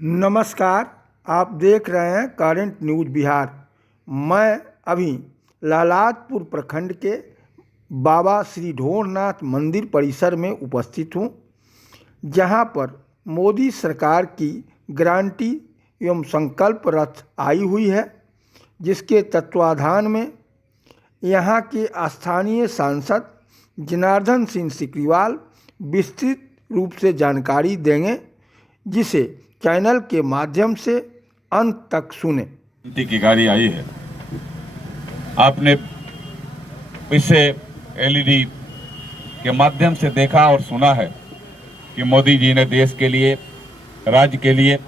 नमस्कार। आप देख रहे हैं करंट न्यूज़ बिहार। मैं अभी लालाजपुर प्रखंड के बाबा श्री ढोरनाथ मंदिर परिसर में उपस्थित हूँ, जहाँ पर मोदी सरकार की गारंटी एवं संकल्प रथ आई हुई है, जिसके तत्वाधान में यहाँ के स्थानीय सांसद जनार्दन सिंह सिकरीवाल विस्तृत रूप से जानकारी देंगे, जिसे चैनल के माध्यम से अंत तक सुने। की गाड़ी आई है। आपने इसे एलईडी के माध्यम से देखा और सुना है कि मोदी जी ने देश के लिए, राज्य के लिए,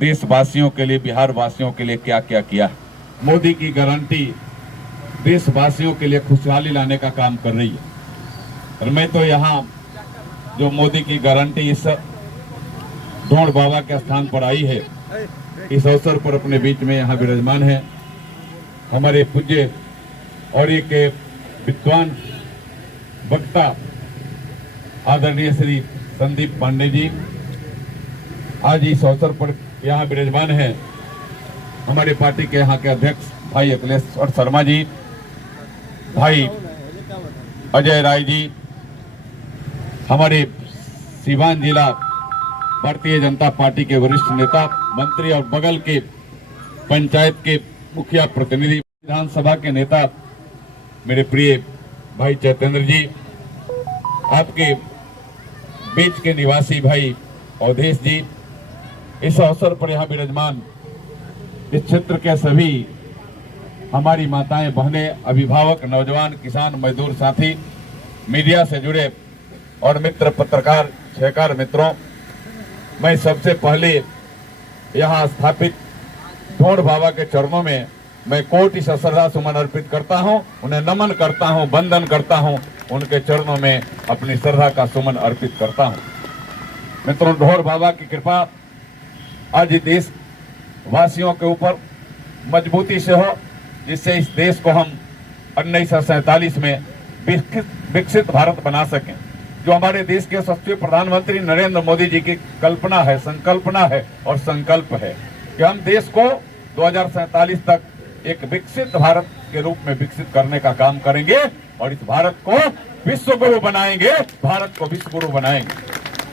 देशवासियों के लिए, बिहार वासियों के लिए क्या क्या किया है। मोदी की गारंटी देशवासियों के लिए खुशहाली लाने का काम कर रही है। और मैं तो यहाँ जो मोदी की गारंटी इस ढोंड बाबा के स्थान पर आई है, इस अवसर पर अपने बीच में यहाँ विराजमान है हमारे पूज्य और एक विद्वान वक्ता आदरणीय श्री संदीप पांडे जी। आज इस अवसर पर यहाँ विराजमान है हमारे पार्टी के यहाँ के अध्यक्ष भाई अखिलेश्वर शर्मा जी, भाई अजय राय जी, हमारे सीवान जिला भारतीय जनता पार्टी के वरिष्ठ नेता, मंत्री और बगल के पंचायत के मुखिया प्रतिनिधि, विधानसभा के नेता मेरे प्रिय भाई चैतेंद्र जी, आपके बीच के निवासी भाई अवधेश जी, इस अवसर पर यहाँ विराजमान इस क्षेत्र के सभी हमारी माताएं, बहनें, अभिभावक, नौजवान, किसान, मजदूर साथी, मीडिया से जुड़े और मित्र, पत्रकार, सहकार मित्रों, मैं सबसे पहले यहाँ स्थापित ढोंड बाबा के चरणों में मैं कोटि श्रद्धा सुमन अर्पित करता हूँ, उन्हें नमन करता हूँ, वंदन करता हूँ, उनके चरणों में अपनी श्रद्धा का सुमन अर्पित करता हूँ। मित्रों, ढोंड बाबा की कृपा आज देश वासियों के ऊपर मजबूती से हो, जिससे इस देश को हम 1947 में विकसित भारत बना सकें। जो हमारे देश के यशस्वी प्रधानमंत्री नरेंद्र मोदी जी की कल्पना है, संकल्पना है और संकल्प है कि हम देश को 2047 तक एक विकसित भारत के रूप में विकसित करने का काम करेंगे और इस भारत को विश्व गुरु बनाएंगे, भारत को विश्व गुरु बनाएंगे।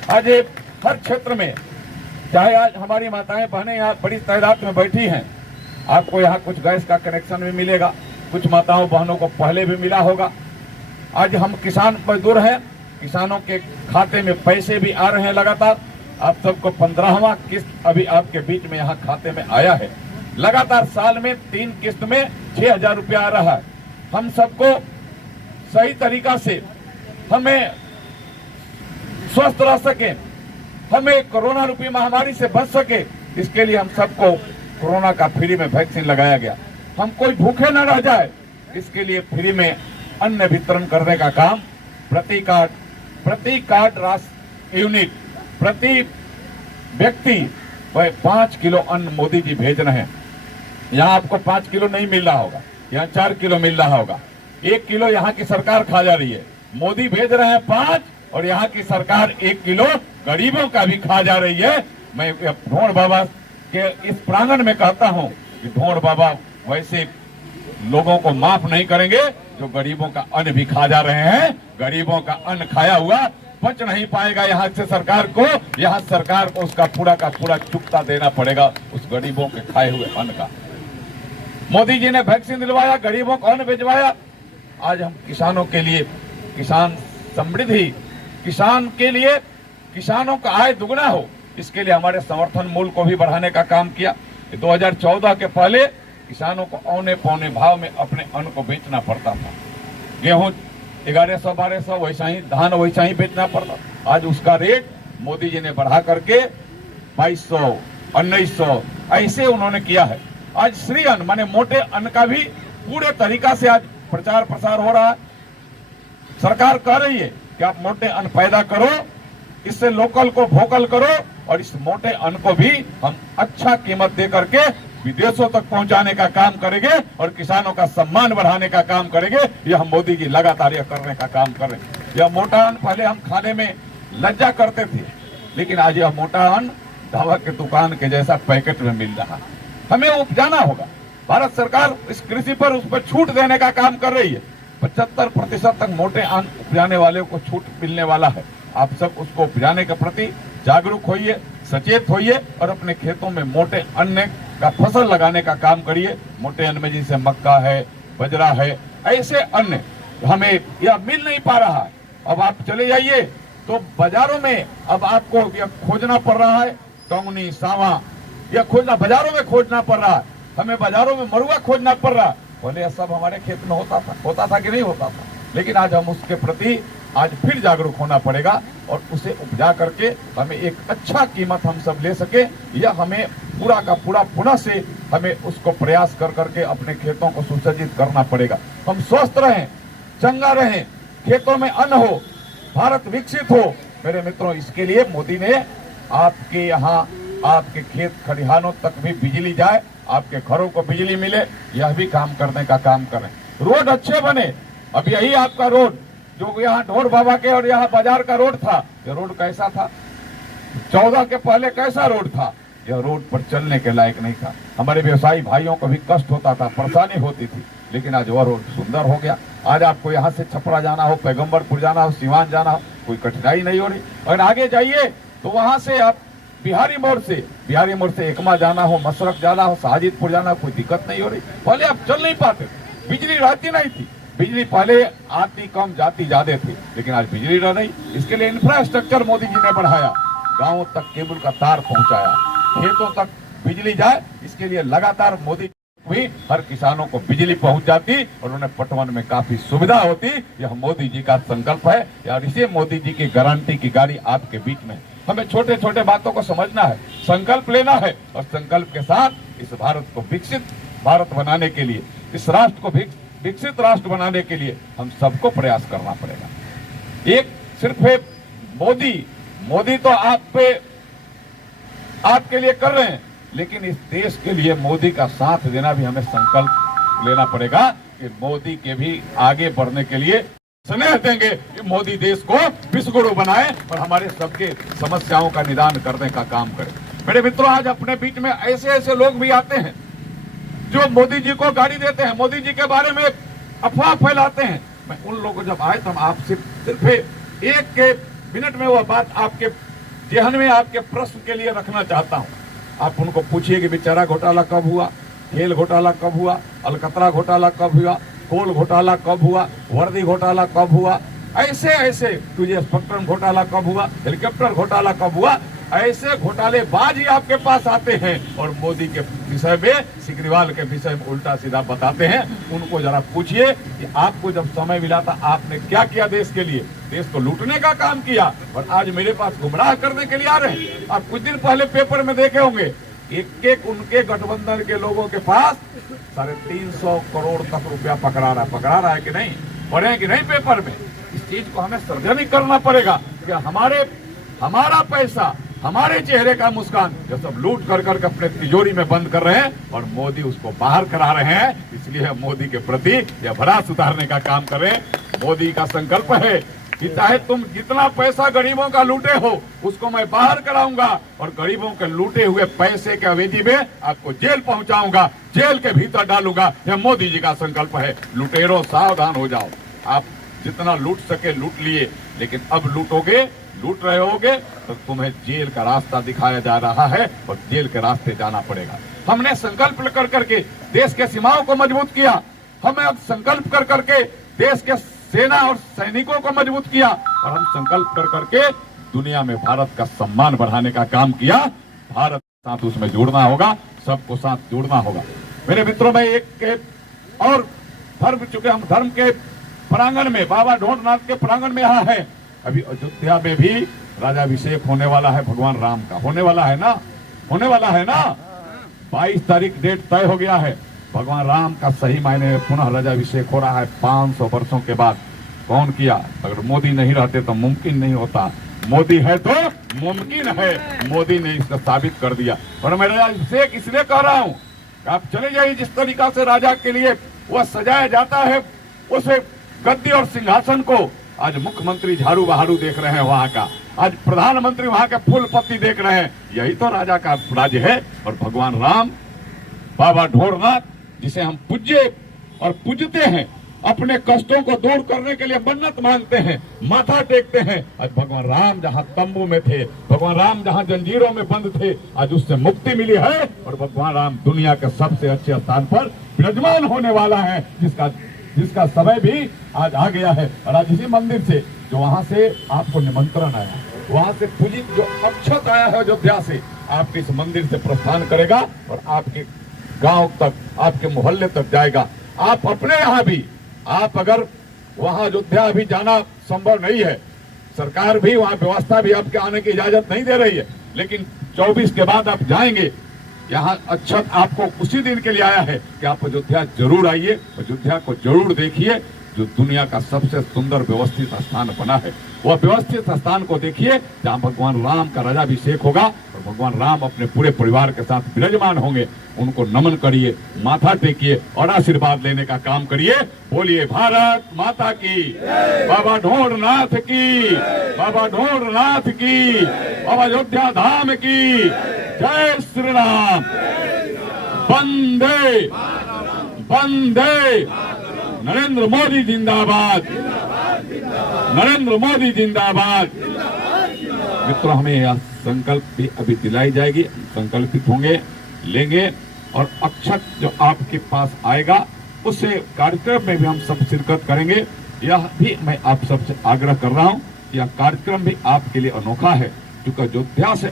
आज हर क्षेत्र में, चाहे आज हमारी माताएं बहनें यहाँ बड़ी तादाद में बैठी हैं, आपको यहाँ कुछ गैस का कनेक्शन भी मिलेगा, कुछ माताओं बहनों को पहले भी मिला होगा। आज हम किसान मजदूर हैं, किसानों के खाते में पैसे भी आ रहे हैं लगातार। आप सबको 15वां किस्त अभी आपके बीच में यहाँ खाते में आया है। लगातार साल में 3 किस्त में 6,000 रुपया आ रहा है। हम सबको सही तरीका से हमें स्वस्थ रह सके, हमें कोरोना रूपी महामारी से बच सके, इसके लिए हम सबको कोरोना का फ्री में वैक्सीन लगाया गया। हम कोई भूखे न रह जाए, इसके लिए फ्री में अन्न वितरण करने का काम प्रति कार्ड राशि यूनिट प्रति व्यक्ति 5 किलो अन्न मोदी जी भेज रहे हैं। यहाँ आपको 5 किलो नहीं मिल रहा होगा, यहाँ 4 किलो मिल रहा होगा। 1 किलो यहाँ की सरकार खा जा रही है, मोदी भेज रहे हैं 5 और यहाँ की सरकार 1 किलो गरीबों का भी खा जा रही है। मैं ढोंड बाबा के इस प्रांगण में कहता हूँ कि ढोंड बाबा वैसे लोगों को माफ नहीं करेंगे जो गरीबों का अन्न भी खा जा रहे हैं। गरीबों का अन्न खाया हुआ बच नहीं पाएगा यहाँ से सरकार को। यहाँ सरकार को उसका पूरा का पूरा चुकता देना पड़ेगा उस गरीबों के खाए हुए अन्न का। मोदी जी ने वैक्सीन दिलवाया, गरीबों को अन्न भिजवाया। आज हम किसानों के लिए, किसान समृद्धि, किसान के लिए, किसानों का आय दुगना हो, इसके लिए हमारे समर्थन मूल्य को भी बढ़ाने का काम किया। 2014 के पहले किसानों को औने पौने भाव में अपने अन्न को बेचना पड़ता था। गेहूं 1100-1200 वैसा ही, धान वैसा ही बेचना पड़ता। आज उसका रेट मोदी जी ने बढ़ा करके 2200, 1900 ऐसे उन्होंने किया है। आज श्री अन्न माने मोटे अन्न का भी पूरे तरीका से आज प्रचार प्रसार हो रहा है। सरकार कह रही है कि आप मोटे अन्न पैदा करो, इससे लोकल को वोकल करो और इस मोटे अन्न को भी हम अच्छा कीमत दे करके विदेशों तक पहुंचाने का काम करेंगे और किसानों का सम्मान बढ़ाने का काम करेंगे। यह मोदी जी लगातार यह करने का काम कर रहे हैं। यह मोटा अन्न पहले हम खाने में लज्जा करते थे, लेकिन आज यह मोटा अन्न दवा की दुकान के जैसा पैकेट में मिल रहा है। हमें उपजाना होगा। भारत सरकार इस कृषि पर उस पर छूट देने का काम कर रही है। 75% तक मोटे अन्न उपजाने वाले को छूट मिलने वाला है। आप सब उसको उपजाने के प्रति जागरूक होइए, सचेत होइए और अपने खेतों में मोटे अन्न का फसल लगाने का काम करिए। मोटे अन्न में जैसे मक्का है, बजरा है, ऐसे अन्न हमें यह मिल नहीं पा रहा है। अब आप चले जाइए तो बाजारों में अब आपको यह खोजना पड़ रहा है, टोंगनी, सावा, यह खोजना बाजारों में खोजना पड़ रहा है। हमें बाजारों में मरुआ खोजना पड़ रहा है। पहले यह सब हमारे खेत में होता था कि नहीं होता था, लेकिन आज हम उसके प्रति आज फिर जागरूक होना पड़ेगा और उसे उपजा करके हमें एक अच्छा कीमत हम सब ले सके। यह हमें पूरा का पूरा पुनः से हमें उसको प्रयास कर करके अपने खेतों को सुसज्जित करना पड़ेगा। हम स्वस्थ रहें, चंगा रहें, खेतों में अन्न हो, भारत विकसित हो। मेरे मित्रों, इसके लिए मोदी ने आपके यहाँ आपके खेत खलिहानों तक भी बिजली जाए, आपके घरों को बिजली मिले, यह भी काम करने का काम करें। रोड अच्छे बने। अब यही आपका रोड जो यहाँ ढोर बाबा के और यहाँ बाजार का रोड था, यह रोड कैसा था? 14 के पहले कैसा रोड था? यह रोड पर चलने के लायक नहीं था। हमारे व्यवसायी भाइयों को भी कष्ट होता था, परेशानी होती थी, लेकिन आज वह रोड सुंदर हो गया। आज आपको यहाँ से छपरा जाना हो, पैगंबरपुर जाना हो, सिवान जाना हो, कोई कठिनाई नहीं हो रही। और आगे जाइए तो वहां से आप बिहारी मोड़ से एकमा जाना हो, मसरक जाना हो, साजिदपुर जाना हो, कोई दिक्कत नहीं हो रही। पहले आप चल नहीं पाते, बिजली रहती नहीं थी। बिजली पहले आती कम जाती ज्यादा थी, लेकिन आज बिजली रह नहीं। इसके लिए इंफ्रास्ट्रक्चर मोदी जी ने बढ़ाया, गांवों तक केबल का तार पहुंचाया, खेतों तक बिजली जाए, इसके लिए लगातार मोदी भी हर किसानों को बिजली पहुंच जाती और उन्हें पटवन में काफी सुविधा होती। यह मोदी जी का संकल्प है और इसे मोदी जी की गारंटी की गाड़ी आपके बीच में। हमें छोटे छोटे बातों को समझना है, संकल्प लेना है और संकल्प के साथ इस भारत को विकसित भारत बनाने के लिए, इस राष्ट्र को विकसित राष्ट्र बनाने के लिए हम सबको प्रयास करना पड़ेगा। एक सिर्फ मोदी तो आपके लिए कर रहे हैं, लेकिन इस देश के लिए मोदी का साथ देना भी हमें संकल्प लेना पड़ेगा कि मोदी के भी आगे बढ़ने के लिए स्नेह देंगे कि मोदी देश को विश्वगुरु बनाए और हमारे सबके समस्याओं का निदान करने का काम करे। मेरे मित्रों, आज अपने बीच में ऐसे ऐसे लोग भी आते हैं जो मोदी जी को गाड़ी देते हैं, मोदी जी के बारे में अफवाह फैलाते हैं। मैं उन लोगों जब आए तो हम आपसे सिर्फ एक के मिनट में वह बात आपके जेहन में आपके प्रश्न के लिए रखना चाहता हूं। आप उनको पूछिए कि बेचारा घोटाला कब हुआ, खेल घोटाला कब हुआ, अलकतरा घोटाला कब हुआ, कोल घोटाला कब हुआ, वर्दी घोटाला कब हुआ, ऐसे ऐसे तुझे स्पेक्ट्रम घोटाला कब हुआ, हेलीकॉप्टर घोटाला कब हुआ, ऐसे घोटालेबाज ही आपके पास आते हैं और मोदी के विषय में, सिग्रीवाल के विषय में उल्टा सीधा बताते हैं। उनको जरा पूछिए कि आपको जब समय मिला था आपने क्या किया देश के लिए? देश को लूटने का काम किया और आज मेरे पास गुमराह करने के लिए आ रहे हैं। आप कुछ दिन पहले पेपर में देखे होंगे, एक एक उनके गठबंधन के लोगों के पास 350 करोड़ तक रुपया पकड़ा रहा है कि नहीं, पढ़े कि नहीं पेपर में? इस चीज को हमें सार्वजनिक करना पड़ेगा कि हमारा पैसा, हमारे चेहरे का मुस्कान जो सब लूट कर कर अपने तिजोरी में बंद कर रहे हैं और मोदी उसको बाहर करा रहे हैं। इसलिए मोदी के प्रति यह भड़ास उतारने का काम करें। मोदी का संकल्प है कि चाहे तुम जितना पैसा गरीबों का लूटे हो उसको मैं बाहर कराऊंगा और गरीबों के लूटे हुए पैसे के अवधि में आपको जेल पहुंचाऊंगा, जेल के भीतर डालूंगा। यह मोदी जी का संकल्प है। लुटेरों सावधान हो जाओ। आप जितना लूट सके लूट लिए, लेकिन अब लूट रहे होगे तो तुम्हें जेल का रास्ता दिखाया जा रहा है और जेल के रास्ते जाना पड़ेगा। हमने संकल्प कर करके देश के सीमाओं को मजबूत किया। हमें अब संकल्प कर करके देश के सेना और सैनिकों को मजबूत किया और हम संकल्प कर करके दुनिया में भारत का सम्मान बढ़ाने का काम किया। भारत के साथ उसमें जुड़ना होगा, सबको साथ जुड़ना होगा। मेरे मित्रों में एक और हम धर्म के प्रांगण में, बाबा ढोंढनाथ के प्रांगण में यहाँ है। अभी अयोध्या में भी राजाभिषेक होने वाला है, भगवान राम का होने वाला है ना। 22 तारीख डेट तय हो गया है। भगवान राम का सही मायने में पुनः राजाभिषेक हो रहा है 500 वर्षों के बाद। कौन किया? अगर मोदी नहीं रहते तो मुमकिन नहीं होता। मोदी है तो मुमकिन है। मोदी ने इसको साबित कर दिया। और मैं राजाभिषेक इसलिए कह रहा हूँ, आप चले जाइए जिस तरीका से राजा के लिए वह सजाया जाता है, उस गद्दी और सिंहासन को आज मुख्यमंत्री झाड़ू बहारू देख रहे हैं वहां का। आज प्रधानमंत्री वहां के फूल पत्ती देख रहे हैं, यही तो राजा का राज्य है। और भगवान राम, बाबा ढोरनाथ, जिसे हम पूज्य और पूजते हैं, अपने कष्टों को दूर करने के लिए मन्नत मांगते हैं, माथा टेकते हैं। आज भगवान राम जहां तंबू में थे, भगवान राम जहां जंजीरों में बंद थे, आज उससे मुक्ति मिली है। और भगवान राम दुनिया के सबसे अच्छे स्थान पर विराजमान होने वाला है, जिसका समय भी आज आ गया है। और आज इसी मंदिर से, जो वहां से आपको निमंत्रण आया, वहां से पूजित जो अक्षत आया है अयोध्या से, आपके इस मंदिर से प्रस्थान करेगा और आपके गांव तक, आपके मोहल्ले तक जाएगा। आप अपने यहाँ भी, आप अगर वहां अयोध्या अभी जाना संभव नहीं है, सरकार भी वहां व्यवस्था भी आपके आने की इजाजत नहीं दे रही है, लेकिन 24 के बाद आप जाएंगे। यहाँ अक्षत आपको उसी दिन के लिए आया है कि आप अयोध्या जरूर आइए, अयोध्या को जरूर देखिए, जो दुनिया का सबसे सुंदर व्यवस्थित स्थान बना है। वह व्यवस्थित स्थान को देखिए जहाँ भगवान राम का राजाभिषेक होगा और भगवान राम अपने पूरे परिवार के साथ विराजमान होंगे। उनको नमन करिए, माथा टेकिए और आशीर्वाद लेने का काम करिए। बोलिए भारत माता की, बाबा ढोरनाथ की, बाबा ढोरनाथ की, बाबा अयोध्या धाम की जय श्री राम। वंदे वंदे, नरेंद्र मोदी जिंदाबाद, नरेंद्र मोदी जिंदाबाद। मित्रों, हमें यह संकल्प भी अभी दिलाई जाएगी, संकल्पित होंगे, लेंगे और अक्षत जो आपके पास आएगा उसे कार्यक्रम में भी हम सब शिरकत करेंगे। यह भी मैं आप सबसे आग्रह कर रहा हूं, यह कार्यक्रम भी आपके लिए अनोखा है, क्योंकि अयोध्या से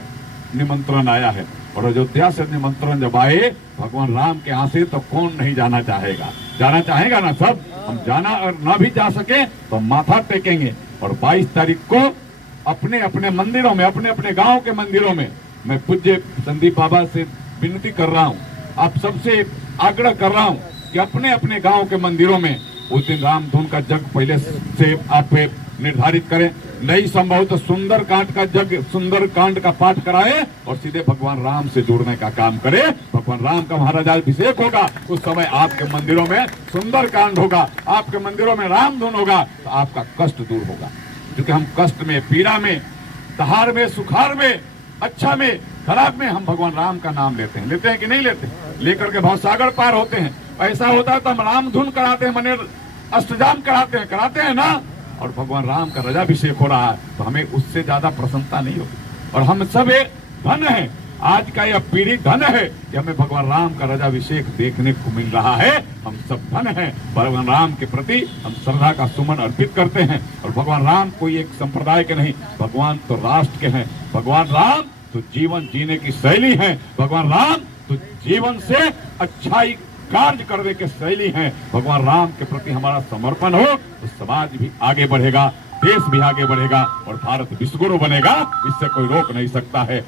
निमंत्रण आया है और अयोध्या से निमंत्रण जब आए भगवान राम के यहाँ से, तो कौन नहीं जाना चाहेगा? जाना चाहेगा ना सब। हम जाना और ना भी जा सके तो माथा टेकेंगे। और 22 तारीख को अपने अपने मंदिरों में, अपने अपने गांव के मंदिरों में, मैं पूज्य संदीप बाबा से विनती कर रहा हूं, आप सबसे आग्रह कर रहा हूं कि अपने अपने गांव के मंदिरों में उस दिन राम धुन का जग पहले से आप निर्धारित करें। नहीं संभव तो सुंदर कांड का जग, सुंदर कांड का पाठ कराए और सीधे भगवान राम से जुड़ने का काम करे। भगवान राम का महाराजाभिषेक होगा, उस समय आपके मंदिरों में सुंदर कांड होगा, आपके मंदिरों में राम धुन होगा, तो आपका कष्ट दूर होगा। क्योंकि हम कष्ट में, पीड़ा में, दहाड़ में, सुखाड़ में, अच्छा में, खराब में हम भगवान राम का नाम लेते हैं कि नहीं लेते? लेकर के बहुत सागर पार होते हैं। ऐसा होता है तो हम राम धुन कराते हैं, मने अष्टजाम कराते हैं ना। और भगवान राम का राजाभिषेक हो रहा है, तो हमें उससे ज्यादा प्रसन्नता नहीं होगी। और हम सब एक धन है, आज का यह पीढ़ी धन है कि हमें भगवान राम का राजाभिषेक देखने को मिल रहा है। हम सब धन है, भगवान राम के प्रति हम श्रद्धा का सुमन अर्पित करते हैं। और भगवान राम कोई एक संप्रदाय के नहीं, भगवान तो राष्ट्र के हैं। भगवान राम तो जीवन जीने की शैली है, भगवान राम तो जीवन से अच्छाई कार्य करने की शैली है। भगवान राम के प्रति हमारा समर्पण हो तो समाज भी आगे बढ़ेगा, देश भी आगे बढ़ेगा और भारत विश्वगुरु बनेगा। इससे कोई रोक नहीं सकता है।